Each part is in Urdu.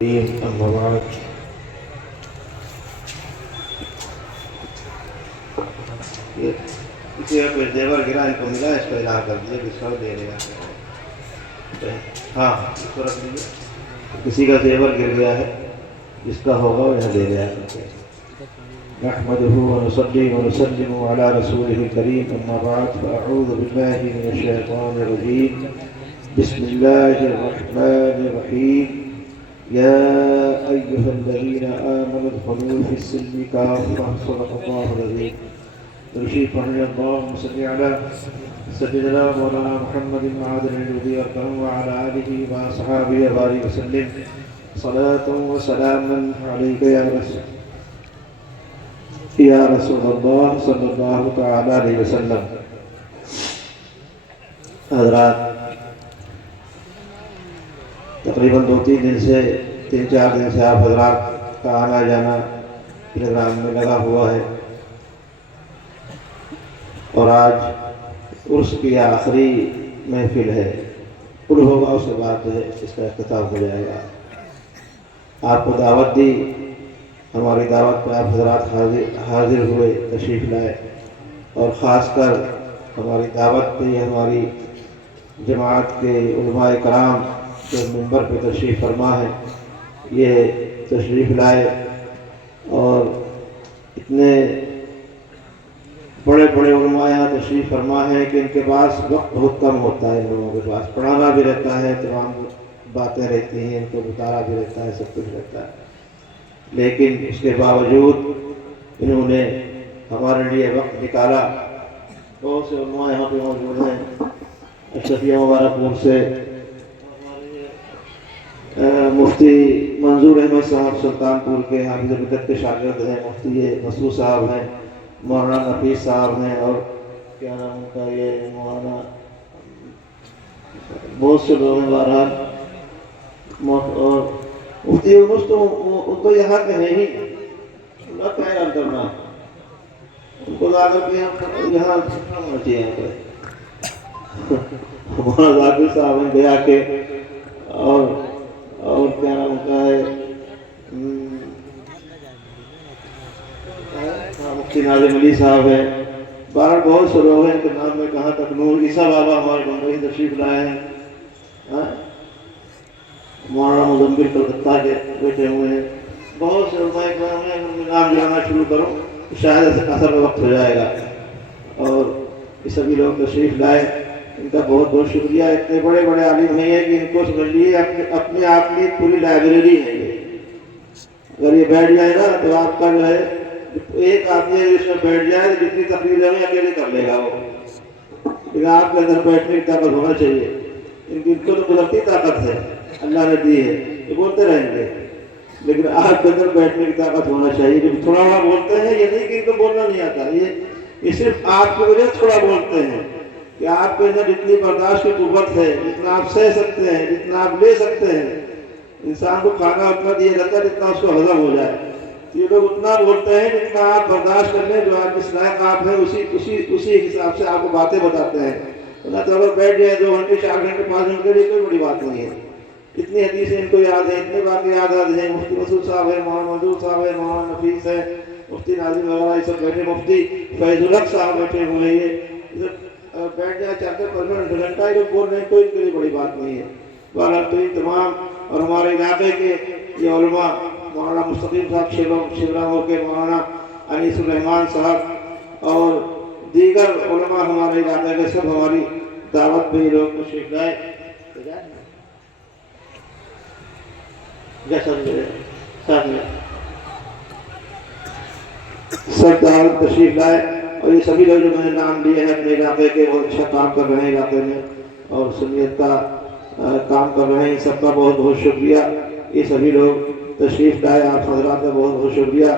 أما بعد کسی کا کوئی زیور گرا ان کو ملا اس کو اعلان کر دیجیے کس کو دے دے گا. ہاں اس کو رکھ دیجیے. کسی کا زیور گر گیا ہے جس کا ہوگا وہ یہاں دے دیا کرتے. نحمده ونصلي ونسلم على رسوله الكريم. أما بعد فأعوذ بالله من الشيطان الرجيم. بسم الله الرحمن الرحيم. يا أيها الذين آمنوا ادخلوا في السلم كافة صدق الله العظيم. ترشيد فضل اللهم صل على سيدنا مولانا محمد معادن الذي أركم وعلى آله وأصحابه وبارك وسلم صلاة وسلاما عليك يا رسول الله صلی اللہ تعالی علیہ وسلم. حضرات تقریباً 2-3 دن سے 3-4 دن سے آپ حضرات کا آنا جانا پروگرام میں لگا ہوا ہے اور آج عرس کی آخری محفل ہے. پل ہوگا اس کے بعد جو ہے اس کا اختتام ہو جائے گا. آپ کو دعوت دی, ہماری دعوت پہ آپ حضرات حاضر ہوئے, تشریف لائے, اور خاص کر ہماری دعوت پہ ہماری جماعت کے علماء کرام جو منبر پہ تشریف فرما ہے یہ تشریف لائے اور اتنے بڑے بڑے علماء یہاں تشریف فرما ہے کہ ان کے پاس وقت بہت کم ہوتا ہے. ان لوگوں کے پاس پڑھانا بھی رہتا ہے, تمام باتیں رہتی ہیں, ان کو بتانا بھی رہتا ہے, سب کچھ رہتا ہے, لیکن اس کے باوجود انہوں نے ہمارے لیے وقت نکالا. بہت سے علماء یہاں پہ موجود ہیں. اشرفیہ مبارک پور سے مفتی منظور احمد صاحب سلطان پور کے حافظ بدعت کے شاگرد ہیں. مفتی مسعود صاحب ہیں, مولانا نفیس صاحب ہیں, اور کیا نام ان کا یہ مولانا, بہت سے لوگ ہیں. بہرحال اور مفتی یونس تو یہاں کے ہیں ہی, ان کا کیا اعلان کرنا, ان کو لا کر کے یہاں ہونا چاہیے. یہاں پہ مولانا ذاکر صاحب ہیں گیا کے, اور کیا نام کا ہے مفتی ناظم علی صاحب ہیں. بہرحال بہت سے لوگ ہیں, ان کے نام میں کہاں تک. نور عیسیٰ بابا ہمارے بمبئی تشریف لائے ہیں. مولانا مزمل کلکتہ کے بیٹھے ہوئے ہیں. بہت سے علماء کرام ہیں. اگر میں نام جانا شروع کروں تو شاید اثر وقت ہو جائے گا. اور یہ سبھی لوگ تشریف لائے, ان کا بہت بہت شکریہ. اتنے بڑے بڑے عالم نہیں ہیں کہ ان کو سمجھ لیے اپنے آپ کی پوری لائبریری ہے. اگر یہ بیٹھ جائے نا تو آپ کا جو ہے ایک آدمی اس میں بیٹھ جائے تو جتنی تقریر ہے اکیلے کر لے گا وہ. لیکن آپ کے اندر بیٹھنے کی طاقت ہونا چاہیے. ان کو تو قدرتی طاقت ہے, اللہ نے دی ہے, یہ بولتے رہیں گے, لیکن آپ کے اندر بیٹھنے کی طاقت ہونا چاہیے. جب تھوڑا بڑا بولتے ہیں, یہ نہیں کہ ان کو بولنا نہیں آتا, یہ صرف آپ کی وجہ سے تھوڑا بولتے ہیں کہ آپ کے اندر جتنی برداشت کی قوت ہے, جتنا آپ سہ سکتے ہیں, جتنا آپ لے سکتے ہیں. انسان کو کھانا اتنا دیا جاتا ہے جتنا اس کو ہضم ہو جائے. یہ لوگ اتنا بولتے ہیں جتنا آپ برداشت کر لیں. جو آپ جس لائق آپ ہیں اسی حساب سے آپ کو باتیں بتاتے ہیں. نہ تو اگر بیٹھ جائے 2 گھنٹے 4 گھنٹے 5 گھنٹے کے لیے کوئی بڑی بات نہیں ہے. اتنی حدیثیں ان کو یاد ہیں, اتنے باتیں یاد آتے ہیں. مفتی مسعود صاحب ہیں, مولانا منظور صاحب ہیں, مولانا نفیس ہیں, مفتی ناظم وغیرہ یہ سب بیٹھے, مفتی فیض الحق صاحب بیٹھے ہوئے ہیں. یہ بیٹھ جائے 4-5 گھنٹہ ہی لوگ بول رہے ہیں, کوئی ان کے لیے بڑی بات نہیں ہے. بہرحال تو ان تمام اور ہمارے علاقے کے یہ علماء, مولانا مستقیم صاحب شیورامور کے, مولانا انیس الرحمان صاحب اور دیگر علماء ہمارے علاقے کے, سب ہماری دعوت پہ یہ لوگ تشریف لائے. سب دعوت تشریف لائے. اور یہ سبھی لوگ جو میں نے نام لیے ہیں اپنے علاقے کے, بہت اچھا کام کر رہے ہیں علاقے میں اور سنیت کا کام کر رہے ہیں. سب کا بہت بہت شکریہ. یہ سبھی لوگ تشریف لائے, آپ حضرات کا بہت بہت شکریہ.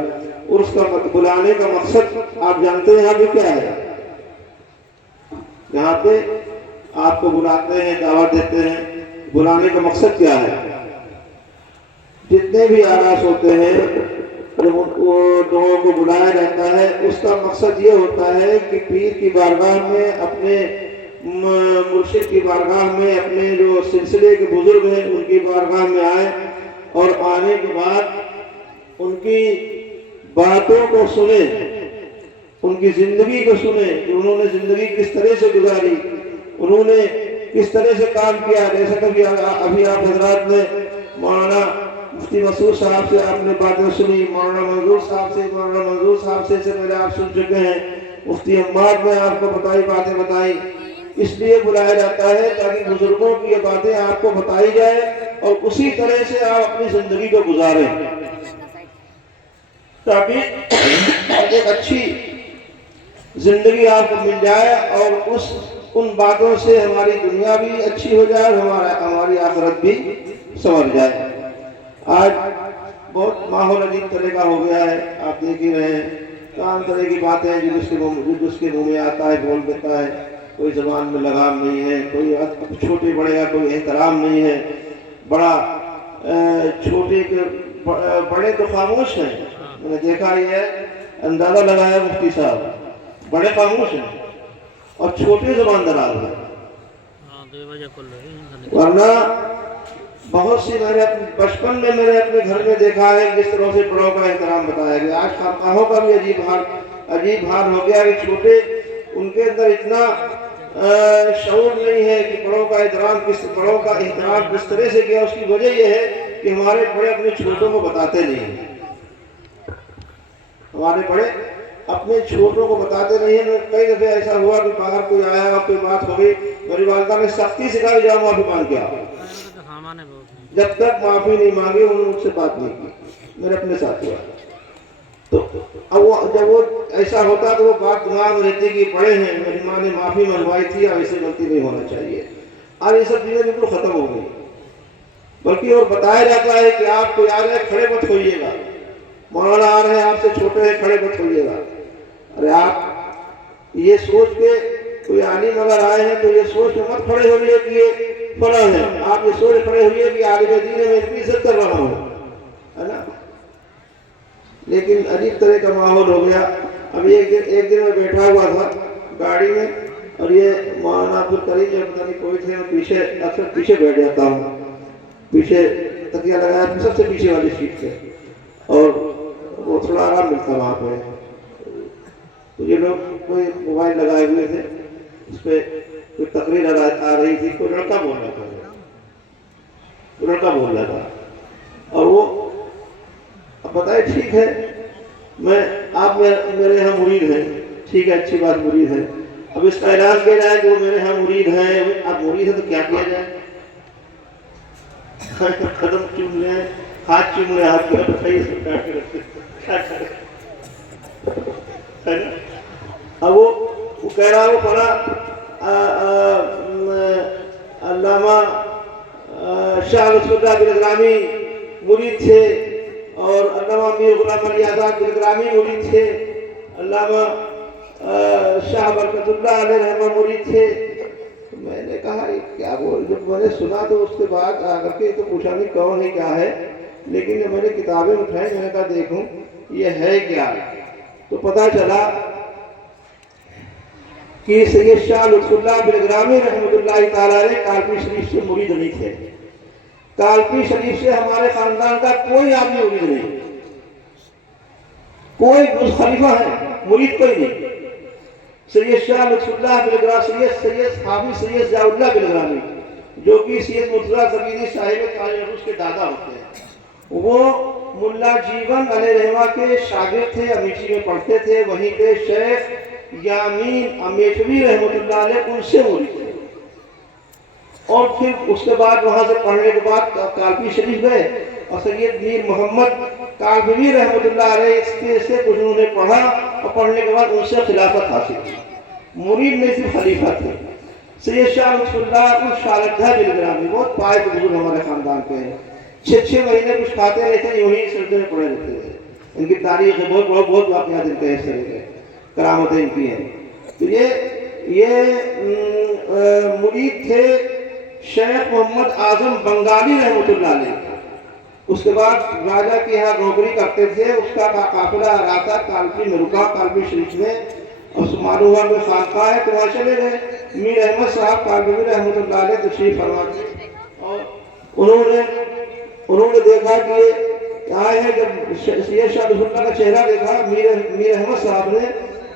اور اس کا بلانے کا مقصد آپ جانتے ہیں یہاں پہ کیا ہے. یہاں پہ آپ کو بلاتے ہیں, دعوت دیتے ہیں. بلانے کا مقصد کیا ہے؟ جتنے بھی آراس ہوتے ہیں جب لوگوں کو بلایا جاتا ہے, اس کا مقصد یہ ہوتا ہے کہ پیر کی بارگاہ میں, اپنے مرشد کی بارگاہ میں, اپنے جو سلسلے کے بزرگ ہیں ان کی بارگاہ میں آئے اور آنے کے بعد ان کی باتوں کو سنیں، ان کی زندگی کو سنیں کہ انہوں نے زندگی کس طرح سے گزاری، انہوں نے کس طرح سے کام کیا. جیسا کہ ابھی آپ حضرات نے مولانا مفتی مسعود صاحب سے آپ نے باتیں سنی، مولانا منظور صاحب سے پہلے آپ سن چکے ہیں، مفتی عمار نے آپ کو باتیں بتائی. اس لیے بلایا جاتا ہے تاکہ بزرگوں کی یہ باتیں آپ کو بتائی جائے اور اسی طرح سے آپ اپنی زندگی کو گزاریں تاکہ ایک اچھی زندگی آپ کو مل جائے اور ان باتوں سے ہماری دنیا بھی اچھی ہو جائے اور ہماری آخرت بھی سنور جائے. آج بہت ماحول عجیب طرح کا ہو گیا ہے، آپ دیکھ ہی رہے ہیں، تمام طرح کی باتیں جو جس کے منہ میں آتا ہے بول دیتا ہے. کوئی زبان میں لگام نہیں ہے، کوئی چھوٹے بڑے کا کوئی احترام نہیں ہے. بڑا چھوٹے کے بڑے تو خاموش ہیں. میں نے دیکھا یہ اندازہ لگایا مفتی صاحب بڑے خاموش ہیں اور چھوٹے زبان دراز ہیں. ورنہ بہت سی میں نے بچپن میں اپنے گھر میں دیکھا ہے جس طرح سے بڑوں کا احترام بتایا گیا. آج خانقاہوں کا بھی عجیب حال ہو گیا کہ چھوٹے ان کے اندر اتنا شعور نہیں ہے کہ بڑوں کا احترام کس طرح سے کیا. اس کی وجہ یہ ہے کہ ہمارے بڑے اپنے چھوٹوں کو بتاتے نہیں ہیں. ہمارے بڑے اپنے چھوٹوں کو بتاتے نہیں ہیں. کئی دفعہ ایسا ہوا کہ باہر کوئی آیا اور کوئی بات ہو گئی، میری والدہ نے سختی سے کہا جاؤ معافی مانگ کے آؤ. جب تک معافی نہیں مانگی انہوں نے مجھ سے بات نہیں کی. میرے اپنے ساتھ ہوا. تو اب جب وہ ایسا ہوتا تو وہ بات دماغ میں رہتی کہ بڑے ہیں، میری ماں نے معافی منگوائی تھی، اب ایسے غلطی نہیں ہونا چاہیے. آج یہ سب چیزیں بالکل ختم ہو گئی. بلکہ اور بتایا جاتا ہے کہ آپ کو یاد ہے کھڑے مت ہوئیے گا، مولانا آ رہے ہیں آپ سے چھوٹے ہیں، کھڑے مت ہوئیے گا. ارے آپ یہ سوچ کے کوئی عالم اگر آئے ہیں تو یہ سوچ کے مت کھڑے ہوئیے کہ یہ فلاں ہے. آپ یہ سوچ کھڑے ہوئیے کہ عالم دین میں اتنی عزت کر رہا ہوں، ہے نا. لیکن عجیب طرح کا ماحول ہو گیا. ابھی ایک دن میں بیٹھا ہوا تھا گاڑی میں اور یہ مولانا عبدالکریم یا پتہ نہیں کوئی تھے، اکثر پیچھے بیٹھ جاتا ہوں، پیچھے تکیہ لگایا سب سے پیچھے والی سیٹ پہ، اور وہ تھوڑا آرام ملتا وہاں پہ. تو یہ لوگ کوئی موبائل لگائے ہوئے تھے، اس پہ کوئی تقریر آ رہی تھی. کوئی لڑکا بول رہا تھا اور وہ اب بتائے ٹھیک ہے آپ میرے یہاں مرید ہیں، ٹھیک ہے اچھی بات مرید ہے. اب اس کا اعلان کیا جائے کہ وہ میرے یہاں مرید ہیں. اب مرید ہے تو کیا کیا جائے؟ قدم چوم لیں، ہاتھ چوم لیں، ہاتھ کے صحیح سے کاٹ کے رکھتے کیا کرے. اب وہ کہہ رہا وہ پڑھا علامہ شاہ رسول اللہ بلگرامی مرید تھے اور علامہ میر غلام علی آزاد بلگرامی مرید تھے، علامہ شاہ برکت اللہ علیہ رحمہ مرید تھے. میں نے کہا کیا بول، جب میں نے سنا تو اس کے بعد آ کر کے تو پوچھا نہیں کون ہے کیا ہے، لیکن جب میں نے کتابیں اٹھائی میں نے کہا دیکھوں یہ ہے کیا. تو پتہ چلا کہ سید شاہ لطف اللہ بلگرامی رحمۃ اللہ تعالیٰ علیہ کالپی شریف سے مرید نہیں تھے. کالپی شریف سے ہمارے خاندان کا کوئی آدمی مرید نہیں، کوئی خلیفہ ہے مرید کوئی نہیں. سید شاہ لطف اللہ بلگرامی سید حافظ سید ضیاء اللہ بلگرامی جو کہ سید مرتضیٰ زبیدی صاحب تاج عروس کے دادا ہوتے ہیں، وہ ملا جیون علیہ رحمہ کے شاگرد تھے، امیٹھی میں پڑھتے تھے. وہیں پہ شیخ یامین امیٹوی رحمۃ اللہ علیہ ان سے مرید تھے. اور پھر اس کے بعد وہاں سے پڑھنے کے بعد کالپی شریف گئے اور سید میر محمد کالپی رحمۃ اللہ علیہ سے کچھ انہوں نے پڑھا اور پڑھنے کے بعد ان سے خلافت حاصل کی. مرید میں سے خلیفہ تھے. سید شاہ لطف اللہ شالدہ بلگرامی بہت پائے بزرگ ہمارے خاندان کے ہیں. 6 مہینے کچھ کھاتے رہتے، یوں ہی سردے میں پڑے رہتے تھے. ان کی تاریخ ہے، بہت واقعات ان کے اس طرح کے کرامتیں ان کی ہیں. تو یہ مرید تھے شیخ محمد اعظم بنگالی رحمۃ اللہ علیہ. اس کے بعد راجہ کے یہاں نوکری کرتے تھے، اس کا قافلہ آ رہا تھا، کالپی میں رکا، کالپی شریف میں، اور معلوم ہوا میں خانقاہ ہے تو وہاں چلے گئے. میر احمد صاحب کالپی رحمۃ اللہ علیہ تشریف فرما تھے اور انہوں نے انہوں نے دیکھا کہ یہ آئے ہیں، جب سید شاہ رسول اللہ کا چہرہ دیکھا میر احمد صاحب نے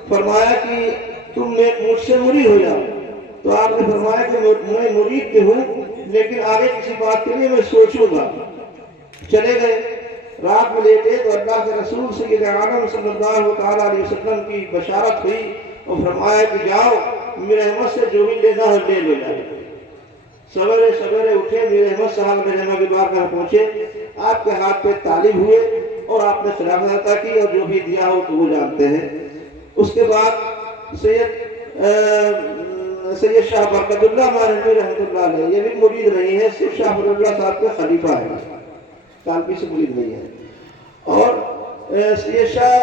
فرمایا کہ تم مجھ سے مرید ہو جاؤ. تو آپ نے فرمایا کہ میں مرید بھی ہوں، لیکن آگے کسی بات کے لیے میں سوچوں گا. چلے گئے. رات میں لیٹے تو اللہ کے رسول سید عالم صلی اللہ تعالیٰ علیہ وسلم کی بشارت ہوئی اور فرمایا کہ جاؤ میر احمد سے جو بھی لینا ہو لے لو. جائے سویرے سویرے اٹھے، میر احمد صاحب رحمہ کی بارگاہ پہنچے، آپ کے ہاتھ پہ طالب ہوئے اور آپ نے خلافت عطا کی اور جو بھی دیا ہو تو وہ جانتے ہیں. اس کے بعد سید شاہ برکت اللہ مہرنوی رحمۃ اللہ علیہ، یہ بھی مرید نہیں ہے، صرف شاہ فضل اللہ صاحب کے خلیفہ ہیں، کالپی سے مرید نہیں ہے. اور سید شاہ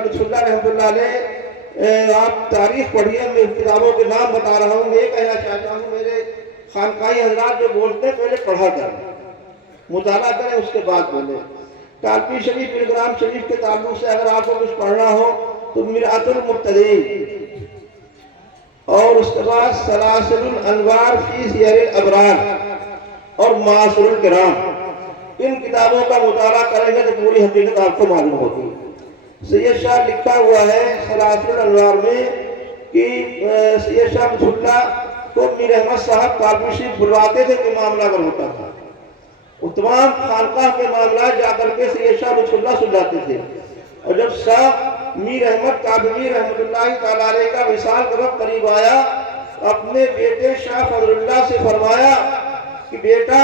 لطف اللہ رحمۃ اللہ علیہ، آپ تاریخ پڑھیے، میں کتابوں کے نام بتا رہا ہوں. یہ کہنا چاہتا ہوں میرے خانقاہی حضرات جو بولتے ہیں پہلے پڑھا کریں، مطالعہ کریں، اس کے بعد بولیں. کالپی شریف پروگرام شریف کے تعلق سے اگر آپ کو کچھ پڑھنا ہو تو مرآت المبتدئین، اور اس کے بعد سلاسل الانوار فی سیر الابرار اور معاصر الکرام، ان کتابوں کا مطالعہ کریں گے تو پوری حقیقت آپ کو معلوم ہوگی. سید شاہ لکھا ہوا ہے سلاسل الانوار میں کہ سید شاہ لطف اللہ کو میر احمد صاحب کالپی شریف بلواتے تھے کہ معاملہ اگر ہوتا تھا، وہ تمام خانقاہ کے معاملات جا کر کے سید شاہ لطف اللہ سلجھاتے تھے. اور جب شاہ میر احمد کاظمی رحمۃ اللہ تعالیٰ علیہ کا وصال کا وقت قریب آیا، اپنے بیٹے شاہ فضل اللہ سے فرمایا کہ بیٹا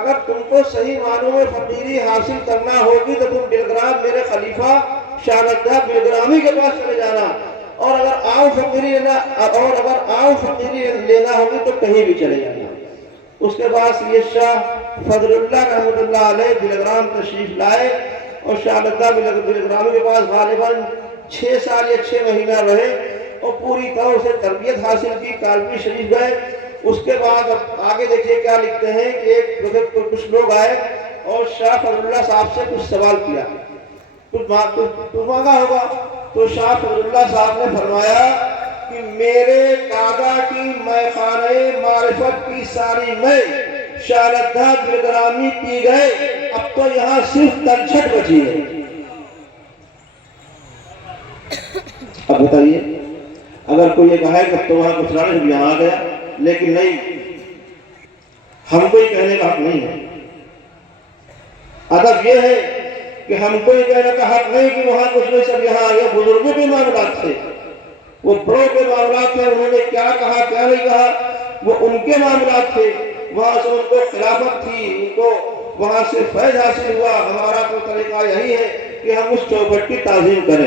اگر تم کو صحیح معنوں میں فقیری حاصل کرنا ہوگی تو تم بلگرام میرے خلیفہ شاہ رضا بلگرامی کے پاس چلے جانا، اور اگر عام فقیری لینا ہوگی تو کہیں بھی چلے جانا. اس کے بعد سید شاہ فضل اللہ رحمۃ اللہ علیہ بلگرام تشریف لائے اور شاہ رضا بلگرامی کے پاس غالباً 6 سال یا 6 مہینہ رہے اور پوری طور سے تربیت حاصل کی. کالپی شریف گئے. اس کے بعد آگے دیکھیے کیا لکھتے ہیں کہ ایک کچھ لوگ آئے اور شاہ فضل اللہ صاحب سے کچھ سوال کیا، کچھ مانگا ہوگا. تو شاہ فضل اللہ صاحب نے فرمایا کہ میرے دادا کی میخانہ معرفت کی ساری میں شاہ رضا بلگرامی پی گئے، اب تو یہاں صرف تلچھٹ بچی ہے. اب بتائیے اگر کوئی یہ کہے کہ تو وہاں کچھ لانے سے یہاں آ گیا، لیکن نہیں، ہم کو یہ کہنے کا حق نہیں ہے. ادب یہ ہے کہ ہم کو یہ کہنے کا حق نہیں کہ وہاں کچھ نہیں، سب یہاں آ گیا. بزرگوں کے معاملات تھے، وہ بڑوں کے معاملات تھے، انہوں نے کیا کہا کیا نہیں کہا وہ ان کے معاملات تھے. وہاں سے ان کو خلافت تھی، ان کو وہاں سے فیض حاصل ہوا. ہمارا تو طریقہ یہی ہے کہ ہم اس چوکھٹ کی تعظیم کریں،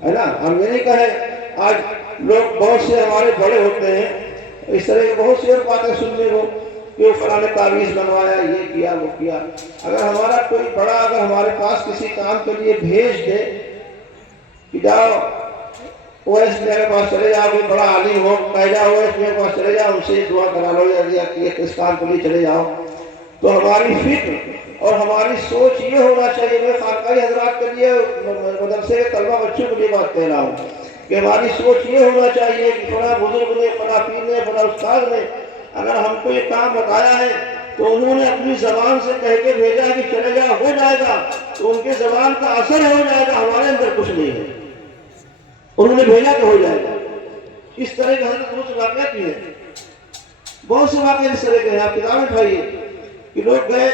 ہے نا. ہم یہ نہیں کہیں. آج لوگ بہت سے ہمارے بڑے ہوتے ہیں، اس طرح کی بہت سی اور باتیں سننے کو کہ فلاں نے تعویذ بنوایا، یہ کیا وہ کیا. اگر ہمارا کوئی بڑا اگر ہمارے پاس کسی کام کے لیے بھیج دے کہ جاؤ اویس میرے پاس چلے جاؤ، کوئی بڑا عالم ہو کہہ جاؤ اویس میرے پاس چلے جاؤ، ان سے دعا کرا لو یا اس کام کے لیے چلے جاؤ، تو ہماری فکر اور ہماری سوچ یہ ہونا چاہیے. میں خانقاہی حضرات کے لیے، مدرسے کے طلبہ بچوں کے لیے بات کہہ رہا ہوں کہ ہماری سوچ یہ ہونا چاہیے کہ فلاں بزرگ نے، فلاں پیر نے، فلاں استاد نے اگر ہم کو یہ کام بتایا ہے تو انہوں نے اپنی زبان سے کہہ کے بھیجا کہ چلے جا ہو جائے گا، تو ان کے زبان کا اثر ہو جائے گا. ہمارے اندر کچھ نہیں ہے، انہوں نے بھیجا کہ ہو جائے گا. اس طرح کے حضرت بہت سے واقعات بھی ہیں، بہت سے واقعات اس طرح کے ہیں. آپ کتابیں اٹھائیے کہ لوگ گئے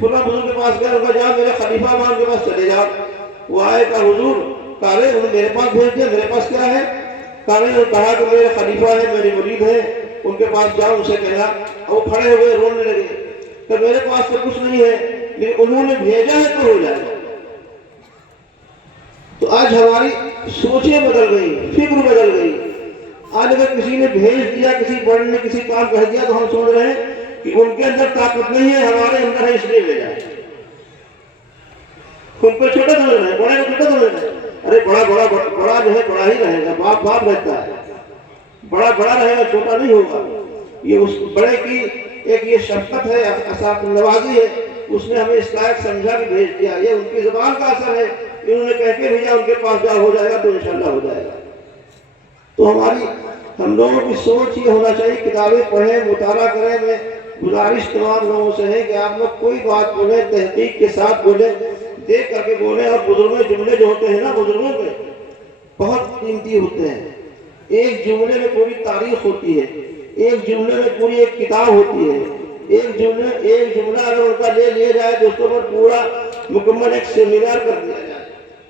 فلاں بزرگ کے پاس گئے، ان کا جاؤ میرے خلیفہ مان کے پاس چلے جاؤ. وہ آئے کہ حضور کارے انہوں نے میرے پاس بھیج دیا، میرے پاس کیا ہے؟ کارے نے کہا کہ میرے خلیفہ ہے، میری مرید ہے، ان کے پاس جاؤ، ان سے کہنا. وہ کھڑے ہوئے رونے لگے کہ میرے پاس تو کچھ نہیں ہے، لیکن انہوں نے بھیجا ہے تو ہو جائے گا. تو آج ہماری سوچیں بدل گئی، فکر بدل گئی. آج اگر کسی نے بھیج دیا، کسی بڑے نے کسی کام کہہ دیا تو ہم سوچ رہے ہیں کہ ان کے اندر طاقت نہیں ہے، ہمارے اندر ہے اس لیے بھیجا ہے. خود کو چھوٹا سمجھ رہے ہیں، بڑے کو چھوٹا سمجھ رہے ہیں. ارے بڑا جو ہے بڑا ہی رہے گا، باپ رہتا ہے، بڑا رہے گا، چھوٹا نہیں ہوگا. یہ اس بڑے کی ایک یہ شفقت ہے، اساط نوازی ہے. اس نے ہمیں اس لائق سمجھا کہ بھیج دیا. یہ ان کی زبان کا اثر ہے، انہوں نے کہہ کے بھیجا، ان کے پاس جا ہو جائے گا تو انشاءاللہ ہو جائے گا. تو ہم لوگوں کی سوچ یہ ہونا چاہیے، کتابیں پڑھیں، مطالعہ کریں. میں گزارش تمام لوگوں سے ہے کہ آپ لوگ کوئی بات بولیں تحقیق کے ساتھ بولیں، دیکھ کر کے بولیں، اور بزرگوں جملے جو ہوتے ہیں نا بزرگوں کے بہت قیمتی ہوتے ہیں۔ ایک جملے میں پوری تاریخ ہوتی ہے، ایک جملے میں پوری ایک کتاب ہوتی ہے۔ ایک جملہ اگر ان کا لے لیا جائے تو اس کے اوپر پورا مکمل ایک سیمینار کر دیا جائے۔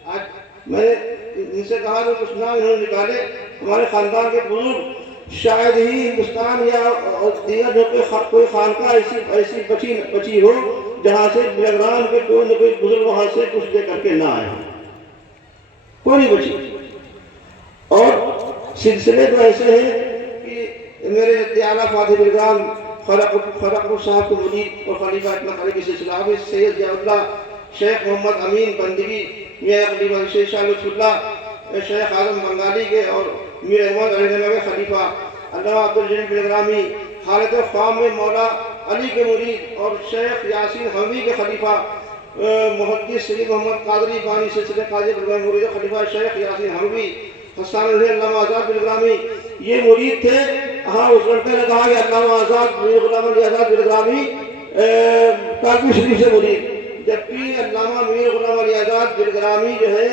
آج میں نے ان سے کہا کہ کچھ نام انہوں نے نکالے، ہمارے خاندان کے بزرگ شاید ہی ہندوستان یا دیگر جو کوئی خانقاہ ایسی بچی ہو جہاں سے بلگرام کے کوئی نہ کوئی بزرگ وہاں سے کچھ دے کر کے نہ آئے، کوئی نہیں بچی۔ اور سلسلے تو ایسے ہیں کہ میرے اعلیٰ فاضل بلگرام خلق صاحب کو مرید اور خلیفہ اطلاق علیہ کی سلسلہ حافظ سید ضیاء اللہ شیخ محمد امین بندگی، میاں خلیفہ شیخ شاہ لطف اللہ شیخ اعظم بنگالی کے اور میر احمد علیہ کے خلیفہ علامہ عبدالجلیل بلگرامی، حالت خام میں مولا علی کے مرید اور شیخ یاسین حموی کے خلیفہ محدث سید محمد قادری بانی سلسلہ قاضی بلگرامی مرید خلیفہ شیخ یاسین حموی حسان علیہ علامہ آزاد بلگرامی، یہ مرید تھے۔ ہاں اس لڑکے نے کہا کہ علامہ آزاد غلام علی آزاد بلگرامی کالپور شریف سے مرید، جبکہ علامہ میر غلام علی آزاد بلگرامی جو ہے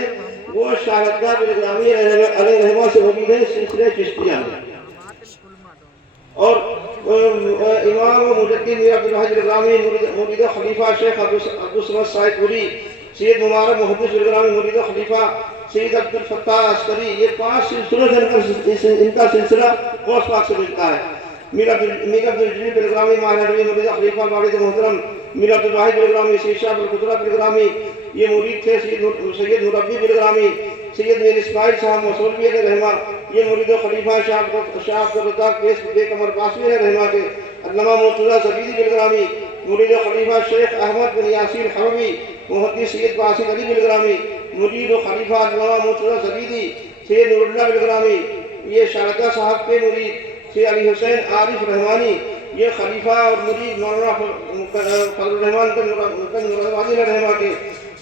وہ شاہدہ بلگرامی علیہ رحمہ سے مرید ہے سلسلہ چشتیہ میں۔ اور امام و مجدد میر عبدالواحد بلگرامی مرید خلیفہ شیخ عبدالصمد صاحب پوری، سید مبارک محدث بلگرامی مرید خلیفہ سید عبدالفتاح عسکری، یہ 5 سلسلوں سے ان کا سلسلہ غوث پاک سے ملتا ہے۔ میر عبدالجلیل بلگرامی مہاراجہ مرید خلیفہ والد محترم میر عبدالواحد بلگرامی، سید شاہ القدرہ بلگرامی یہ مرید تھے۔ سید مربی بلگرامی، سید میر اسماعیل صاحب موصولوی علیہ رحمہ یہ مرید و خلیفہ شاہ عبدالرزاق بے قمر باسوی علیہ رحمہ کے۔ علامہ مرتضیٰ زبیدی بلگرامی مرید و خلیفہ شیخ احمد بن یاسین حموی محدث سید باسط علی بلگرامی، مرید و خلیفہ علامہ مرتضیٰ زبیدی سید نور اللہ بلگرامی یہ شارقہ صاحب کے مرید۔ سید علی حسین عارف رحمانی یہ خلیفہ اور مرید مولانا فضل الرحمان مرادآبادی علیہ رحمہ کے۔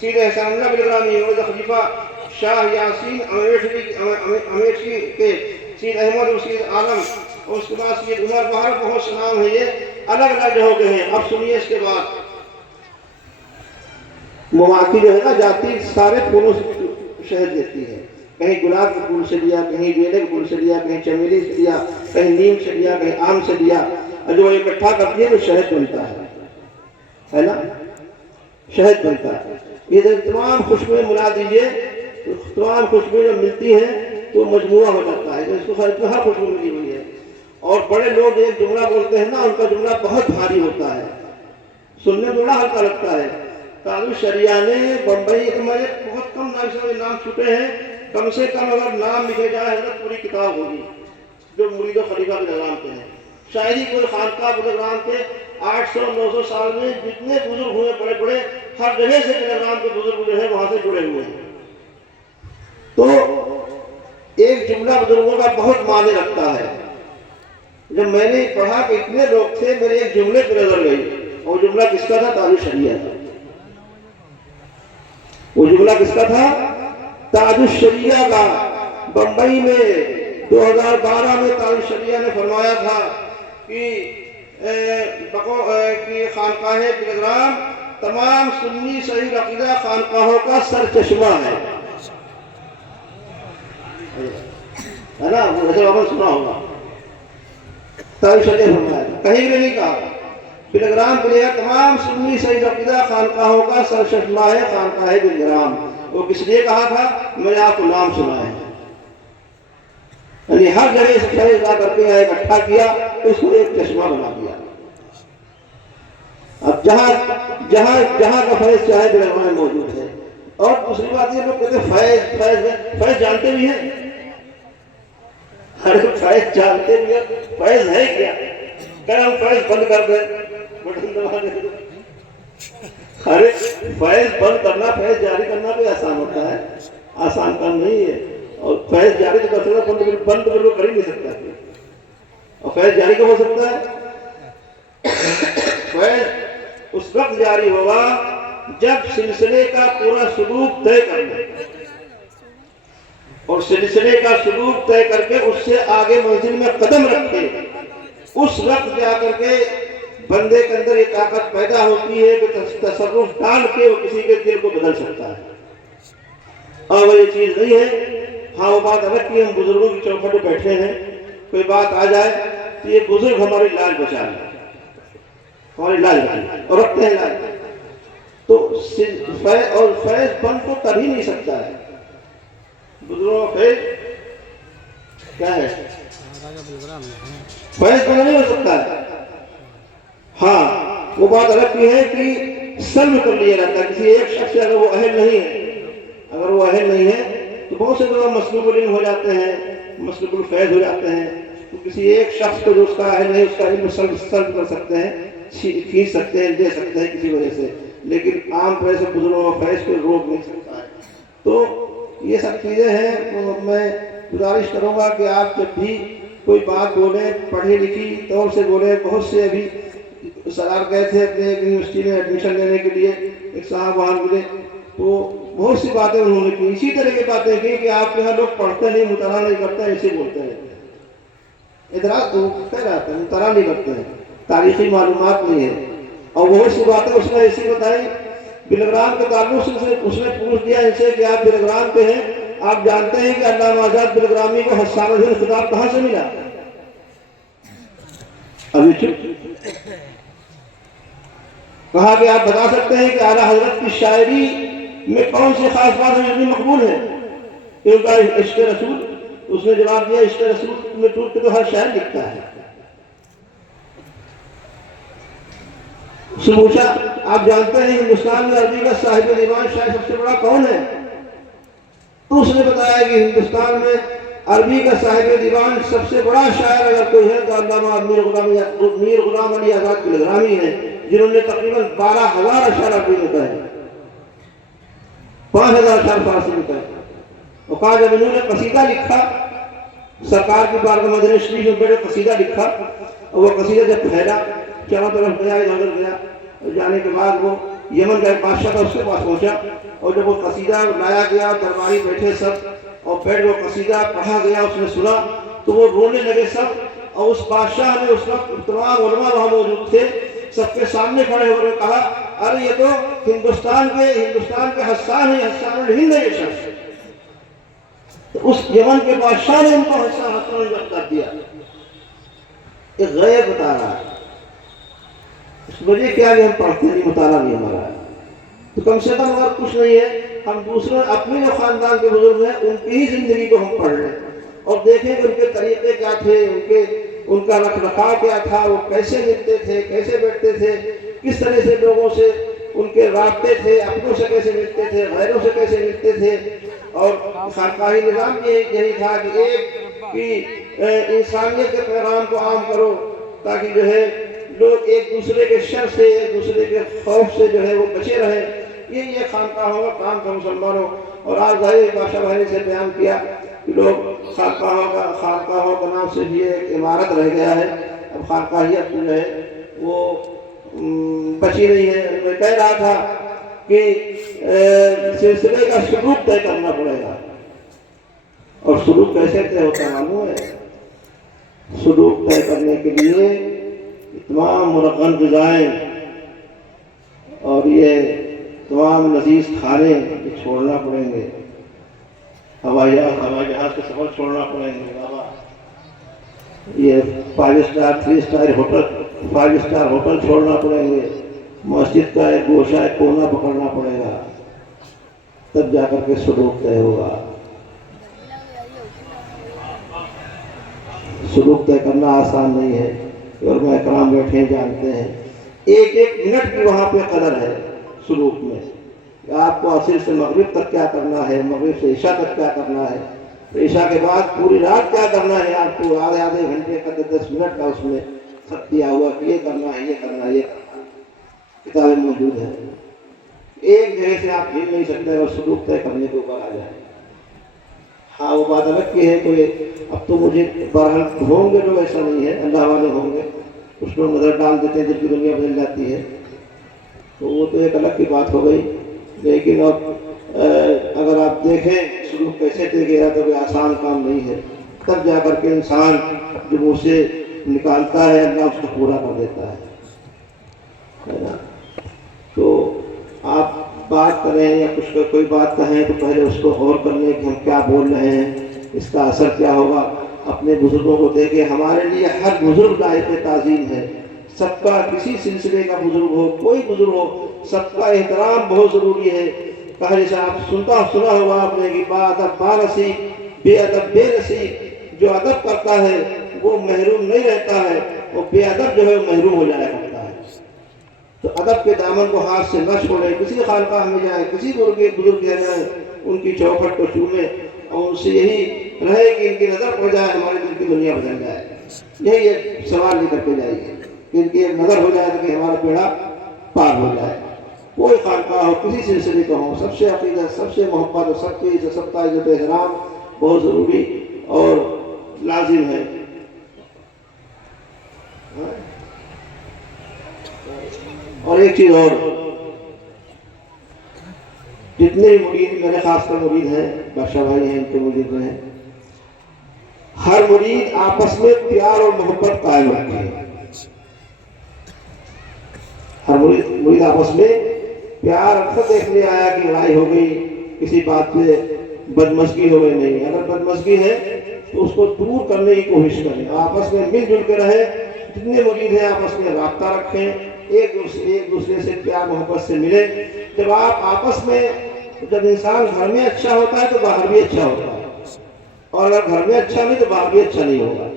سید احسان اللہ بلگرامی مرید خلیفہ شاہ یاسین امیٹھی کے۔ سید احمد اور سید عالم، اور اس کے بعد سید عمر بہر، بہت سے نام ہے یہ الگ الگ جگہوں کے ہیں۔ اب سنیے اس کے بعد مواقع جو ہے نا جاتی سارے پھولوں سے شہد دیتی ہے، کہیں گلاب کے پھول سے لیا، کہیں بیلے کے پھول سے لیا، کہیں چمیلی سے لیا، کہیں نیم سے لیا، کہیں آم سے لیا، اور جو اکٹھا کرتی ہے تو شہد بنتا ہے نا، شہد بنتا ہے۔ یہ تمام خوشبوئیں ملا دیجئے، تمام خوشبوئیں جو ملتی ہیں تو مجموعہ ہو جاتا ہے، اس کو ہر خوشبو ملی ہوئی ہے۔ اور بڑے لوگ ایک جملہ بولتے ہیں نا، ان کا جملہ بہت بھاری ہوتا ہے، سننے میں بڑا ہلکا لگتا ہے۔ قاضی شریعہ نے بمبئی کے میرے بہت کم نام چھوٹے ہیں، کم سے کم اگر نام لکھے جائے حضرت پوری کتاب ہوگی جو مرید و خلیفہ بلگرام کے ہیں۔ شاید ہی کوئی خانقاہ بلگرام کے 800-900 سال میں جتنے بزرگ ہوئے بڑے بڑے ہر جگہ سے بلگرام کے بزرگ جو ہے وہاں سے جڑے ہوئے ہیں۔ تو ایک جملہ بزرگوں کا بہت معنی رکھتا ہے۔ جب میں نے پڑھا کہ اتنے لوگ تھے، میرے ایک جملے پہ نظر گئی، اور جملہ کس کا تھا؟ تاج الشریعہ تھا۔ وہ جملہ کس کا تھا؟ تاج الشریعہ کا۔ بمبئی میں 2012 میں تاج الشریعہ نے فرمایا تھا کہ خانقاہ بلگرام تمام سنی صحیح عقیدہ خانقاہوں کا سر چشمہ ہے نا، وہ ایسے آپ نے سنا ہوگا۔ تاج الشریعہ نے فرمایا تھا، کہیں بھی نہیں کہا۔ بلگرام کے لیے تمام سنی صحیح عقیدہ خانقاہوں کا سر چشمہ ہے خانقاہ بلگرام۔ وہ کس لیے کہا تھا؟ میں نے آپ کو نام سنا ہے، یعنی ہر جگہ سے فیض لا کر کے اکٹھا کیا، اس کو ایک چشمہ بنا دیا۔ اب جہاں کا فیض چاہے بلگرام میں موجود ہے۔ اور دوسری بات یہ لوگ کہتے ہیں فیض جانتے بھی ہیں، ہر فیض جانتے بھی ہیں، فیض ہے کیا؟ کہ ہم فیض بند کر دیں، بٹن دبا دیں۔ ارے فیض بند کرنا، فیض جاری کرنا بھی آسان ہوتا ہے، آسان کام نہیں ہے۔ اور فیض جاری تو کر سکتا، بند تو کر ہی نہیں سکتا۔ اور فیض جاری کب ہو سکتا ہے؟ فیض اس وقت جاری ہوگا جب سلسلے کا پورا سلوک طے کر لے، اور سلسلے کا سلوک طے کر کے اس سے آگے منزل میں قدم رکھ کے اس وقت جا کر کے بندے کے اندر یہ طاقت پیدا ہوتی ہے کہ تصرف ڈال کے وہ کسی کے دل کو بدل سکتا ہے، اور وہ یہ چیز نہیں ہے۔ ہاں وہ بات الگ کی ہم بزرگوں کی چوکھٹ پہ بیٹھے ہیں، کوئی بات آ جائے تو یہ بزرگ ہماری لاج بچا لیں، ہماری لاج بچا اور رکھتے ہیں لاج، تو فیض اور فیض بند تو کر ہی نہیں سکتا ہے۔ بزرگوں کا فیض کیا ہے؟ فیض بند نہیں ہو سکتا ہے۔ ہاں وہ بات الگ کی ہے کہ سلب کر لیا جاتا ہے کسی ایک شخص سے، اگر وہ اہل نہیں ہے، اگر وہ اہل نہیں ہے تو بہت سے لوگ مسلوب العلم ہو جاتے ہیں، مسلوب الفیض ہو جاتے ہیں، تو کسی ایک شخص کو جو اس کا اہل نہیں اس کا علم سلب کر سکتے ہیں، کھینچ سکتے ہیں، دے سکتے ہیں کسی وجہ سے، لیکن عام طرح سے بزرگوں کا فیض کو روک نہیں سکتا ہے۔ تو یہ سب چیزیں ہیں۔ میں گزارش کروں گا کہ آپ جب بھی کوئی بات بولیں پڑھی لکھی طور سے بولیں۔ بہت سے ابھی سرار گئے تھے اپنے یونیورسٹی میں ایڈمیشن لینے کے لیے، ایک صاحب وہاں ملے تو بہت سی باتیں انہوں نے کی، اسی طرح کی باتیں کی کہ آپ کے یہاں لوگ پڑھتے نہیں، مطالعہ نہیں کرتے، ایسے بولتے ہیں، ادراک تو کہہ رہا تھا مطالعہ نہیں کرتے ہیں، تاریخی معلومات نہیں ہے، اور بہت سی باتیں اس نے ایسی بتائی۔ بلگرام کے تعلق سے اس نے پوچھ دیا ان سے کہ آپ بلگرام کے ہیں، آپ جانتے ہیں کہ علامہ آزاد بلگرامی کو حسان الدین خطاب کہاں سے ملا؟ ابھی چپ۔ کہا کہ آپ بتا سکتے ہیں کہ اعلیٰ حضرت کی شاعری میں کون سی خاص بات ہے جو مقبول ہے؟ ان کا عشق رسول۔ اس نے جواب دیا عشق رسول میں ٹوٹ کے تو ہر شاعر لکھتا ہے۔ اس سے پوچھا آپ جانتے ہیں ہندوستان میں عربی کا صاحب دیوان شاعر سب سے بڑا کون ہے؟ تو اس نے بتایا کہ ہندوستان میں عربی کا صاحب دیوان سب سے بڑا شاعر اگر کوئی ہے تو علامہ میر غلام علی آزاد بلگرامی ہے، جنہوں نے تقریباً 12,000 اشعار عربی میں کہے، 5,000 اشعار فارسی میں کہے۔ اور کہا جب انہوں نے قصیدہ لکھا سرکار کی بارگاہ مدنی شریف میں بڑے قصیدہ لکھا، اور وہ قصیدہ جب پھیلا چاروں طرف گیا ادھر گیا، اور جانے کے بعد وہ یمن کا ایک بادشاہ تھا اس کے پاس پہنچا، اور جب وہ قصیدہ لایا گیا درباری بیٹھے سب اور بیٹھ وہ قصیدہ پڑھا گیا، اس نے سنا تو وہ رونے لگے سب، اور اس بادشاہ نے اس وقت تمام علماء وہاں موجود تھے سب کے سامنے کھڑے ہو کر کہا ارے یہ تو ہندوستان کے حسان ہیں، حسان الہند ہے یہ شخص۔ تو اس یمن کے بادشاہ نے ان کو حسان الہند کر دیا۔ ایک غیب بتا رہا ہے، اس وجہ کیا کہ ہم پڑھتے نہیں، مطالعہ نہیں ہمارا ہے، تو کم سے کم اگر کچھ نہیں ہے ہم دوسرے اپنے جو خاندان کے بزرگ ہیں ان کی ہی زندگی کو ہم پڑھ لیں اور دیکھیں کہ ان کے طریقے کیا تھے، ان کا رکھ رکھاؤ کیا تھا، وہ کیسے ملتے تھے، کیسے بیٹھتے تھے، کس طرح سے لوگوں سے ان کے رابطے تھے، اپنوں سے کیسے ملتے تھے، غیروں سے کیسے ملتے تھے۔ اور خانقاہی نظام یہی تھا کہ ایک کہ انسانیت کے پیغام کو عام کرو تاکہ جو ہے لوگ ایک دوسرے کے شر سے، ایک دوسرے کے خوف سے جو ہے وہ بچے رہیں۔ یہ خانقاہوں کا کام تھا مسلمانوں۔ اور آج ظاہر بادشاہ بھائی سے بیان کیا کہ لوگ خانقاہوں کا نام صرف یہ ایک عمارت رہ گیا ہے، اب خانقاہیت جو ہے وہ بچی نہیں ہے۔ میں کہہ رہا تھا کہ سلسلے کا سلوک طے کرنا پڑے گا، اور سلوک کیسے طے ہوتا معلوم ہے؟ سلوک طے کرنے کے لیے تمام مرغن غذائیں اور یہ تمام لذیذ کھانے چھوڑنا پڑیں گے، ہوائی جہاز کے سفر چھوڑنا پڑیں گے، یہ 5 star 3 star hotel 5 star hotel چھوڑنا پڑیں گے، مسجد کا ایک گوشہ ایک کونا پکڑنا پڑے گا، تب جا کر کے سلوک طے ہوگا۔ سلوک طے کرنا آسان نہیں ہے، اور میں کرام بیٹھے ہیں جانتے ہیں ایک منٹ کی وہاں پہ قدر ہے سلوک میں، کہ آپ کو عصر سے مغرب تک کیا کرنا ہے، مغرب سے عشاء تک کیا کرنا ہے، عشاء کے بعد پوری رات کیا کرنا ہے، آپ کو آدھے گھنٹے کا 10 منٹ کا اس میں سب دیا ہوا کہ یہ کرنا ہے، یہ کرنا ہے، یہ کرنا ہے، کتابیں موجود ہیں۔ ایک جگہ سے آپ ہل نہیں سکتے اور سلوک طے کرنے کے اوپر آ جائیں۔ ہاں وہ بات الگ کی ہے، کوئی اب تو مجھے بہرحال ہوں گے لوگ، ایسا نہیں ہے، اللہ والے ہوں گے، کچھ لوگ نظر ڈال دیتے ہیں جب کی دنیا بدل جاتی ہے، تو وہ تو ایک الگ کی بات ہو گئی۔ لیکن اب اگر آپ دیکھیں سلوک کیسے طے کیا تو کوئی آسان کام نہیں ہے، تب جا کر کے انسان جو منہ سے نکالتا ہے اللہ اس کو پورا کر دیتا ہے۔ ہے نا. تو آپ بات کریں یا کچھ کوئی بات کہیں تو پہلے اس کو غور کر لیں کہ ہم کیا بول رہے ہیں, اس کا اثر کیا ہوگا. اپنے بزرگوں کو دیکھیں, ہمارے لیے ہر بزرگ لائق تعظیم ہے. سب کا, کسی سلسلے کا بزرگ ہو, کوئی بزرگ ہو, سب کا احترام بہت ضروری ہے. کہا جیسے آپ سنا ہوگا آپ نے کہ با ادب با نصیب, بے ادب بے نصیب. جو ادب کرتا ہے وہ محروم نہیں رہتا ہے, اور بے ادب جو ہے وہ محروم ہو جایا کرتا ہے. تو ادب کے دامن کو ہاتھ سے نہ چھوڑیں, کسی خانقاہ میں جائیں, کسی بزرگ کے جائیں, ان کی چوکھٹ کو چومیں اور ان سے یہی رہے کہ ان کی نظر پڑ جائے, ہمارے دل کی دنیا بدل جائے. یہی ایک سوال لے کر کے جائیے کہ ان کی ایک نظر ہو جائے کہ ہمارا بیڑا پار ہو جائے. کوئی خانقاہ ہو, کسی سلسلے کا ہو, سب سے عقیدت, سب سے محبت اور سب کی عزت, سب کا عزت و احترام بہت ضروری اور لازم ہے. اور ایک چیز اور, جتنے بھی مرید, میرے خاص کر مرید ہیں, بادشاہ بھائی ہیں, ان کے مرید ہیں, ہر مرید آپس میں پیار اور محبت قائم رکھے. ہر مرید آپس میں پیار, اکثر دیکھنے آیا کہ لڑائی ہو گئی, کسی بات پہ بدمزگی ہو گئی. نہیں, اگر بدمزگی ہے تو اس کو دور کرنے کی کوشش کریں, آپس میں مل جل کے رہے. جتنے مرید ہیں آپس میں رابطہ رکھیں, ایک دوسرے سے پیار محبت سے ملے. جب آپ آپس میں, جب انسان گھر میں اچھا ہوتا ہے تو باہر بھی اچھا ہوتا ہے, اور اگر گھر میں اچھا نہیں تو باہر بھی اچھا نہیں ہوگا.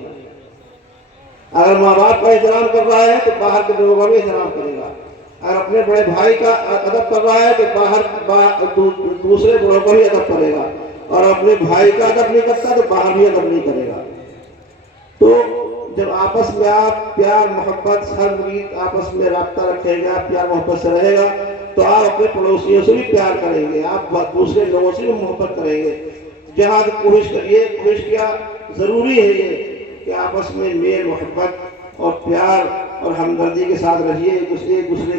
اگر ماں باپ کا احترام کر رہا ہے تو باہر کے لوگوں کا بھی احترام کرے گا. اگر اپنے بڑے بھائی کا ادب کر رہا ہے تو باہر دوسرے بڑوں کا بھی ادب کرے گا, اور اپنے بھائی کا ادب نہیں کرتا تو باہر بھی ادب نہیں کرے گا. تو جب آپس میں آپ پیار محبت, ہر مرید آپس میں رابطہ رکھے گا, پیار محبت سے رہے گا, تو آپ اپنے پڑوسیوں سے بھی پیار کریں گے, آپ دوسرے لوگوں سے بھی محبت کریں گے. جہاں کوشش کریے, کوشش کیا ضروری ہے یہ کہ آپس میں میل محبت اور پیار اور ہمدردی کے ساتھ رہیے. ایک دوسرے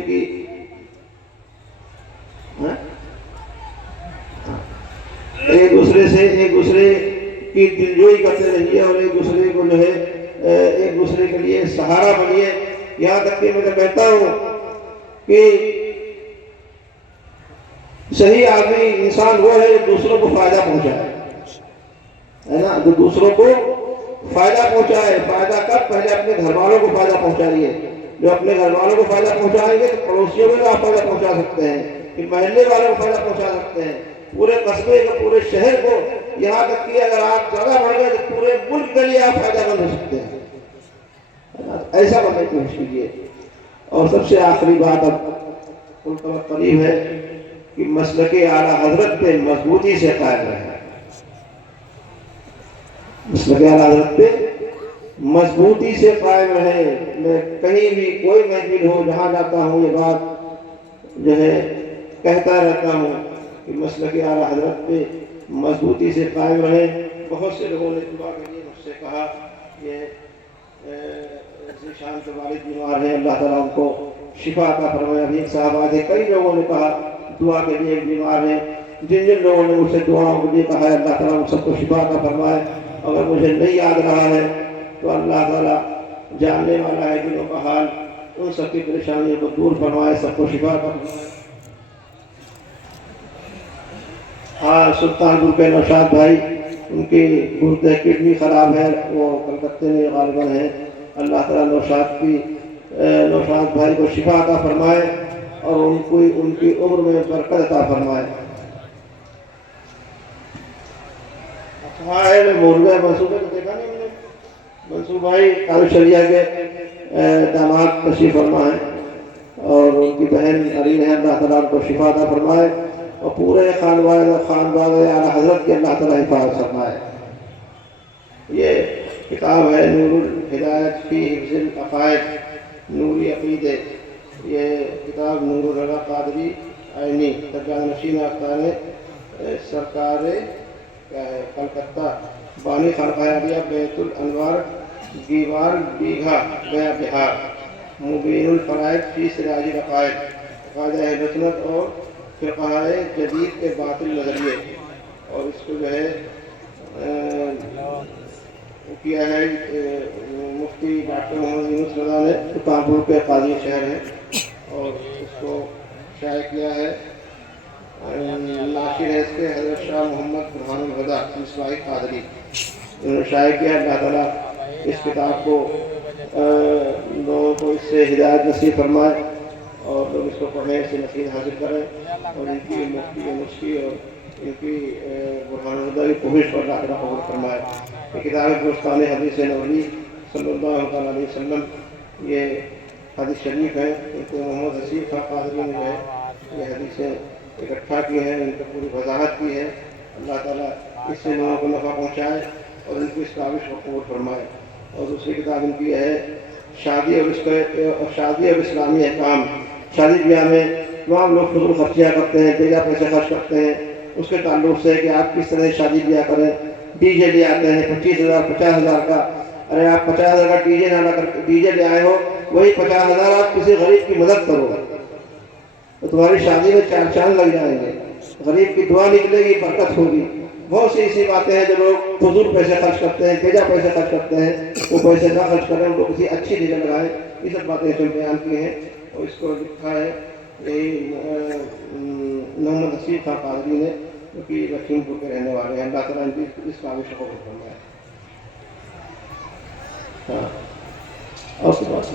کی دلجوئی کرتے رہیے, اور ایک دوسرے کو جو ہے ایک دوسرے کے لیے سہارا بنیے. یہاں تک کہ میں تو کہتا ہوں کہ صحیح آدمی انسان وہ ہے جو دوسروں کو فائدہ پہنچائے, ہے نا, جو دوسروں کو فائدہ پہنچائے. فائدہ کب؟ پہلے اپنے گھر والوں کو فائدہ پہنچائیے. جو اپنے گھر والوں کو فائدہ پہنچائیں گے تو پڑوسیوں کو آپ فائدہ پہنچا سکتے ہیں, کہ محلے والوں کو فائدہ پہنچا سکتے ہیں, پورے قصبے کو, پورے شہر کو. یہاں تک کہ اگر آپ زیادہ بڑھ گئے تو پورے ملک کے لیے آپ فائدہ مند ہو سکتے ہیں. ایسا بننے کی کوشش کیجیے. اور سب سے آخری بات اب قریب ہے کہ مسلک اعلیٰ حضرت پہ مضبوطی سے قائم رہے. مسلک اعلیٰ حضرت پہ مضبوطی سے قائم رہے. میں کہیں بھی کوئی محفل ہو, جہاں جاتا ہوں یہ بات جو ہے کہتا رہتا ہوں کہ مسلک اعلیٰ حضرت پہ مضبوطی سے قائم رہے. بہت سے لوگوں نے دعا کے لیے مجھ سے کہا کہ ذیشان کے والد بیمار ہیں, اللہ تعالیٰ ان کو شفا عطا فرمائے. ابھی ایک صاحبہ تھے, کئی لوگوں نے کہا دعا کے لیے بیمار ہیں. جن لوگوں نے مجھ سے دعاؤں کے لیے کہا ہے, اللہ تعالیٰ ان سب کو شفا عطا فرمائے. اگر مجھے نہیں یاد رہا ہے تو اللہ تعالیٰ جاننے والا ہے دلوں کا حال, ان سب کی پریشانیوں کو دور فرمائے, سب کو شفا عطا فرمائے. ہاں, سلطان پور کے نوشاد بھائی, ان کی گردے کڈنی خراب ہے, وہ کلکتے میں غالباً ہیں. اللہ تعالیٰ نوشاد بھائی کو شفا عطا فرمائے اور ان کی عمر میں برکت عطا فرمائے. ہاں, مورگا منصوبے کو دیکھا نہیں میں نے. منصور بھائی کالو شریعہ کے داماد تشریف فرما ہے, اور ان کی بہن ارین ہے, اللہ تعالیٰ ان کو شفا عطا فرمائے, اور پورے خاندان اعلیٰ حضرت کی اللہ تعالیٰ حفاظت فرمائے. یہ کتاب ہے نور الہدایت فی حفظ العقائد, نوری عقیدے. یہ کتاب نور الرضا قادری عینی, ترجمہ نشین آفتان سرکار کلکتہ, بانی خانقاہ عالیہ بیت الانوار, دیوار بیگھا, گیا بہار. مبین الفرائض فی سراج العقائد, عقائد اہل سنت اور فقہ جدید کے باطل نظریے. اور اس کو جو ہے کیا ہے مفتی ڈاکٹر محمد یونس رضا نے, کانپور کے قاضی شہر ہیں, اور اس کو شائع کیا ہے ناشر ہے اس کے حضرت شاہ محمد برہان الہدیٰ مصباحی قادری، انہوں نے شائع کیا۔ اللہ تعالیٰ اس کتاب کو لوگوں کو اس سے ہدایت نصیب فرمائے اور لوگ اس کو پڑھیں، اس سے نصیحت حاصل کریں اور ان کی مفتی نسخی اور ان کی برہان الہدیٰ کی کوشش پر اللہ تعالیٰ قبول فرمائے۔ یہ کتاب دوستان حدیث نبوی صلی اللہ علیہ وسلم، یہ حدیث شریف ہے، ان کو محمد حسیب خان قادری نے جو ہے یہ حدیثیں اکٹھا کی ہیں، ان پر پوری وضاحت کی ہے۔ اللہ تعالیٰ اس سے لوگوں کو نفع پہنچائے اور ان کی اس کاوش کو قبول فرمائے۔ اور دوسری کتاب ان کی ہے شادی اور اسلامی احکام۔ شادی بیاہ میں تمام لوگ فضول خرچیاں کرتے ہیں، بیجا پیسے خرچ کرتے ہیں، اس کے تعلق سے کہ آپ کس طرح شادی بیاہ کریں۔ ڈی جے لے آتے ہیں 25,000 50,000 کا، ارے آپ 50,000 کا ڈی جے لے آئے ہو، وہی 50,000 آپ کسی غریب کی مدد کرو تو تمہاری شادی میں 4 چاند لگ جائیں گے، غریب کی دعا نکلے گی، برکت ہوگی۔ بہت سی ایسی باتیں ہیں جو لوگ فضول پیسے خرچ کرتے ہیں، بیجا پیسے خرچ کرتے ہیں، وہ پیسے نہ خرچ کریں، ان کو کسی اچھی جگہ لگائیں۔ یہ سب باتیں اس میں بیان کی ہیں اور اس کو لکھا ہے یہی محمد حسیب خان قادری نے، جو کہ لکھیم پور کے رہنے والے ہیں۔ اللہ تعالیٰ ان کی اس کاوش کو قبول فرمائے۔ ہاں اور کی بات